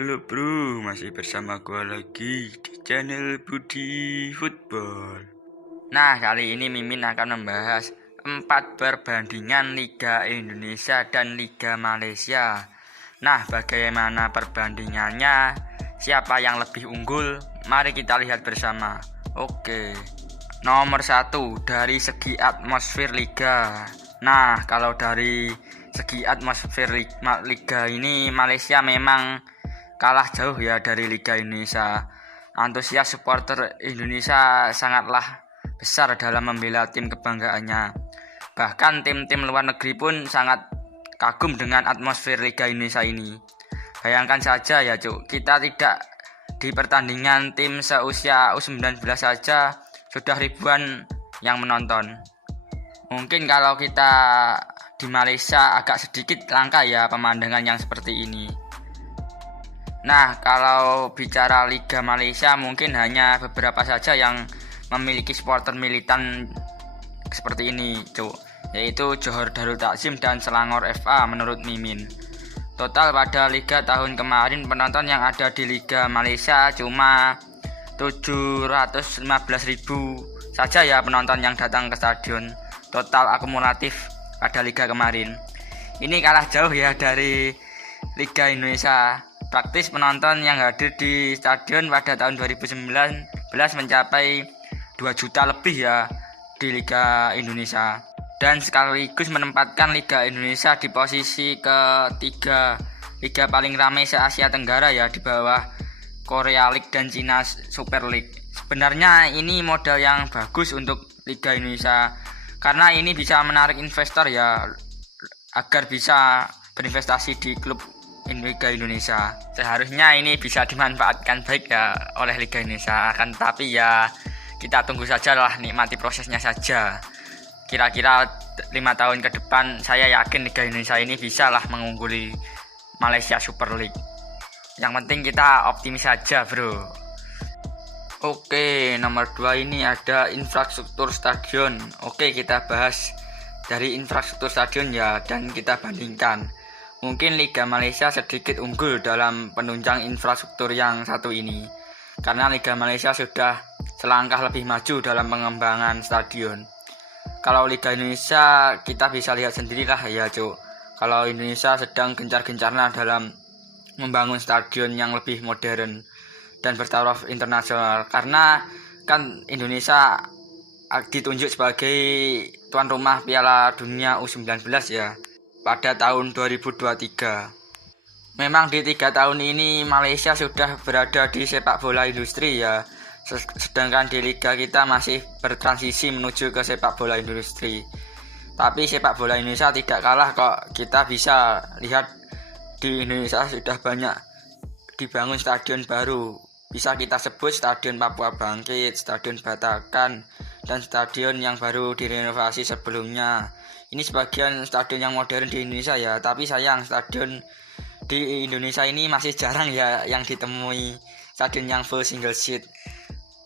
Halo bro, masih bersama gua lagi di channel Budi Football. Nah, kali ini Mimin akan membahas 4 perbandingan Liga Indonesia dan Liga Malaysia. Nah, bagaimana perbandingannya? Siapa yang lebih unggul? Mari kita lihat bersama. Oke. Nomor 1 dari segi atmosfer Liga. Nah, kalau dari segi atmosfer Liga ini Malaysia memang kalah jauh ya dari Liga Indonesia. Antusias supporter Indonesia sangatlah besar dalam membela tim kebanggaannya. Bahkan tim-tim luar negeri pun sangat kagum dengan atmosfer Liga Indonesia ini. Bayangkan saja ya cuk, kita tidak di pertandingan tim seusia U19 saja sudah ribuan yang menonton. Mungkin kalau kita di Malaysia agak sedikit langka ya pemandangan yang seperti ini. Nah, kalau bicara Liga Malaysia mungkin hanya beberapa saja yang memiliki supporter militan seperti ini, cuk, yaitu Johor Darul Takzim dan Selangor FA menurut Mimin. Total pada Liga tahun kemarin penonton yang ada di Liga Malaysia cuma 715.000 saja ya penonton yang datang ke stadion. Total akumulatif pada Liga kemarin. Ini kalah jauh ya dari Liga Indonesia. Praktis penonton yang hadir di stadion pada tahun 2019 mencapai 2 juta lebih ya di Liga Indonesia. Dan sekaligus menempatkan Liga Indonesia di posisi ketiga Liga paling ramai se-Asia Tenggara ya, di bawah Korea League dan China Super League. Sebenarnya ini modal yang bagus untuk Liga Indonesia karena ini bisa menarik investor ya, agar bisa berinvestasi di klub Liga Indonesia. Seharusnya ini bisa dimanfaatkan baik ya oleh Liga Indonesia, akan tetapi ya kita tunggu saja lah, nikmati prosesnya saja. Kira-kira 5 tahun ke depan saya yakin Liga Indonesia ini bisa lah mengungguli Malaysia Super League. Yang penting kita optimis saja bro. Oke, nomor 2 ini ada infrastruktur stadion. Oke, kita bahas dari infrastruktur stadion ya, dan kita bandingkan. Mungkin Liga Malaysia sedikit unggul dalam penunjang infrastruktur yang satu ini, karena Liga Malaysia sudah selangkah lebih maju dalam pengembangan stadion. Kalau Liga Indonesia kita bisa lihat sendirilah ya cuk, kalau Indonesia sedang gencar-gencarnya dalam membangun stadion yang lebih modern dan bertaraf internasional, karena kan Indonesia ditunjuk sebagai tuan rumah Piala Dunia U19 ya pada tahun 2023. Memang di 3 tahun ini Malaysia sudah berada di sepak bola industri ya, sedangkan di liga kita masih bertransisi menuju ke sepak bola industri. Tapi sepak bola Indonesia tidak kalah kok. Kita bisa lihat di Indonesia sudah banyak dibangun stadion baru. Bisa kita sebut Stadion Papua Bangkit, Stadion Batakan, dan stadion yang baru direnovasi sebelumnya. Ini sebagian stadion yang modern di Indonesia ya, tapi sayang stadion di Indonesia ini masih jarang ya yang ditemui stadion yang full single seat.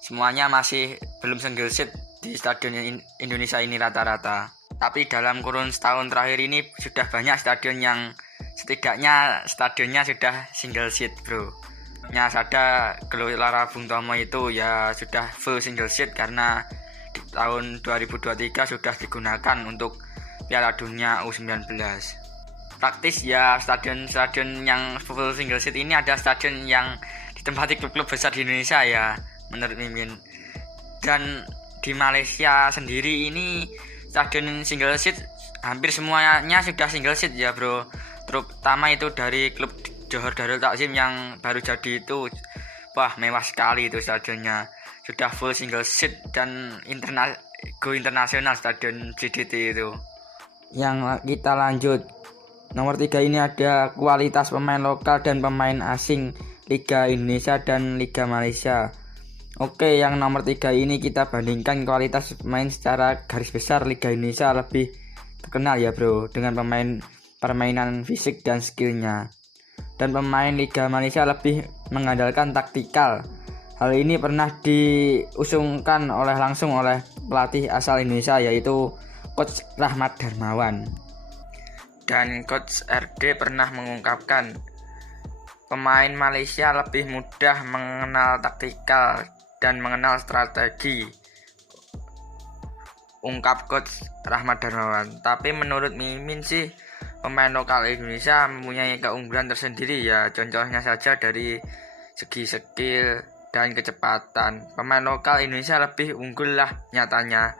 Semuanya masih belum single seat di stadion Indonesia ini rata-rata. Tapi dalam kurun setahun terakhir ini sudah banyak stadion yang setidaknya stadionnya sudah single seat bro. Ada Gelora Bung Tomo itu ya sudah full single seat karena di tahun 2023 sudah digunakan untuk Piala Dunia U19. Praktis ya stadion-stadion yang full single seat ini ada stadion yang ditempati klub-klub besar di Indonesia ya menurut Mimin. Dan di Malaysia sendiri ini stadion single seat hampir semuanya sudah single seat ya bro. Terutama itu dari klub Johor Darul Takzim yang baru jadi itu, wah mewah sekali itu stadionnya, sudah full single seat dan go internasional stadion JDT itu. Yang kita lanjut, nomor 3 ini ada kualitas pemain lokal dan pemain asing Liga Indonesia dan Liga Malaysia. Oke, yang nomor 3 ini kita bandingkan kualitas pemain secara garis besar. Liga Indonesia lebih terkenal ya bro dengan permainan fisik dan skillnya, dan pemain Liga Malaysia lebih mengandalkan taktikal. Hal ini pernah diusungkan langsung oleh pelatih asal Indonesia yaitu Coach Rahmat Darmawan. Dan Coach RD pernah mengungkapkan pemain Malaysia lebih mudah mengenal taktikal dan mengenal strategi, ungkap coach Rahmat Darmawan. Tapi menurut Mimin sih, pemain lokal Indonesia mempunyai keunggulan tersendiri ya. Contohnya saja dari segi skill dan kecepatan. Pemain lokal Indonesia lebih unggul lah nyatanya.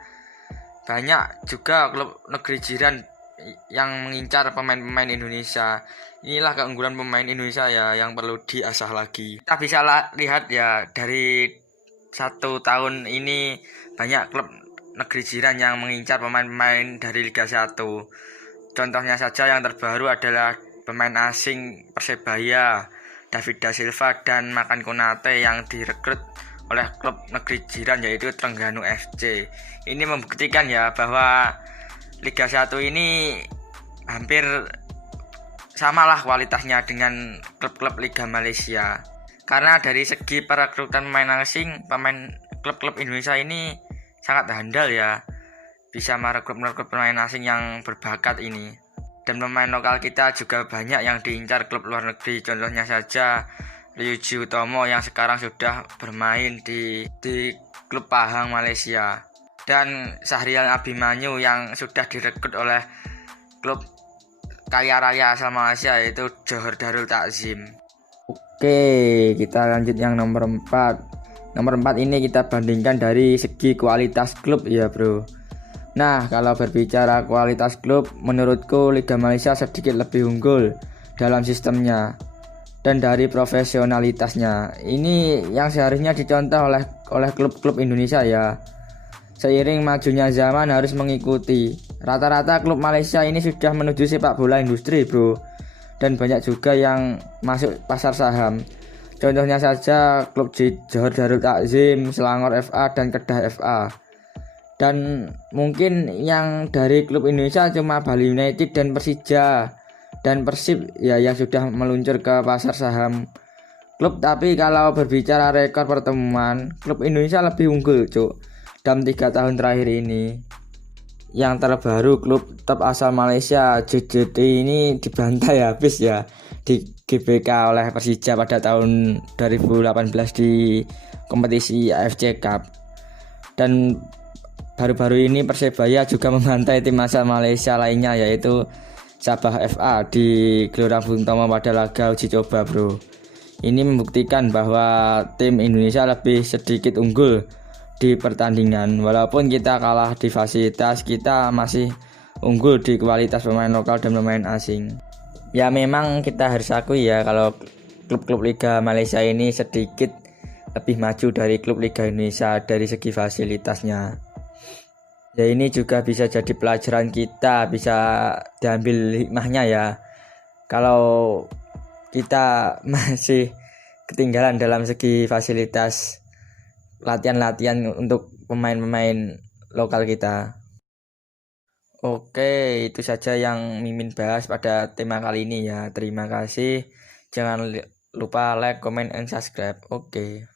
Banyak juga klub negeri jiran yang mengincar pemain-pemain Indonesia. Inilah keunggulan pemain Indonesia ya, yang perlu diasah lagi. Kita bisa lihat ya, dari 1 tahun ini banyak klub negeri jiran yang mengincar pemain-pemain dari Liga 1. Contohnya saja yang terbaru adalah pemain asing Persebaya, David Da Silva dan Makan Konate yang direkrut oleh klub negeri jiran yaitu Trengganu FC. Ini membuktikan ya bahwa Liga 1 ini hampir samalah kualitasnya dengan klub-klub Liga Malaysia. Karena dari segi perekrutan pemain asing, pemain klub-klub Indonesia ini sangat handal ya, bisa merekrut pemain asing yang berbakat ini. Dan pemain lokal kita juga banyak yang diincar klub luar negeri. Contohnya saja Ryuji Utomo yang sekarang sudah bermain di klub Pahang Malaysia, dan Syahrial Abimanyu yang sudah direkrut oleh klub kaya raya asal Malaysia yaitu Johor Darul Takzim. Oke, kita lanjut yang nomor 4. Nomor 4 ini kita bandingkan dari segi kualitas klub ya bro. Nah, kalau berbicara kualitas klub, menurutku Liga Malaysia sedikit lebih unggul dalam sistemnya dan dari profesionalitasnya. Ini yang seharusnya dicontoh oleh klub-klub Indonesia ya. Seiring majunya zaman harus mengikuti. Rata-rata klub Malaysia ini sudah menuju sepak bola industri bro, dan banyak juga yang masuk pasar saham. Contohnya saja klub Johor Darul Takzim, Selangor FA dan Kedah FA. Dan mungkin yang dari klub Indonesia cuma Bali United dan Persija dan Persib ya yang sudah meluncur ke pasar saham klub. Tapi kalau berbicara rekor pertemuan, klub Indonesia lebih unggul cuk dalam 3 tahun terakhir ini. Yang terbaru klub top asal Malaysia JJT ini dibantai habis ya di GBK oleh Persija pada tahun 2018 di kompetisi AFC Cup. Dan baru-baru ini Persebaya juga membantai tim asal Malaysia lainnya yaitu Sabah FA di Gelora Bung Tomo pada laga uji coba bro. Ini membuktikan bahwa tim Indonesia lebih sedikit unggul di pertandingan. Walaupun kita kalah di fasilitas, kita masih unggul di kualitas pemain lokal dan pemain asing. Ya memang kita harus akui ya kalau klub-klub Liga Malaysia ini sedikit lebih maju dari klub Liga Indonesia dari segi fasilitasnya. Ya ini juga bisa jadi pelajaran kita, bisa diambil hikmahnya ya. Kalau kita masih ketinggalan dalam segi fasilitas latihan-latihan untuk pemain-pemain lokal kita. Oke, itu saja yang Mimin bahas pada tema kali ini ya. Terima kasih. Jangan lupa like, comment, and subscribe. Oke.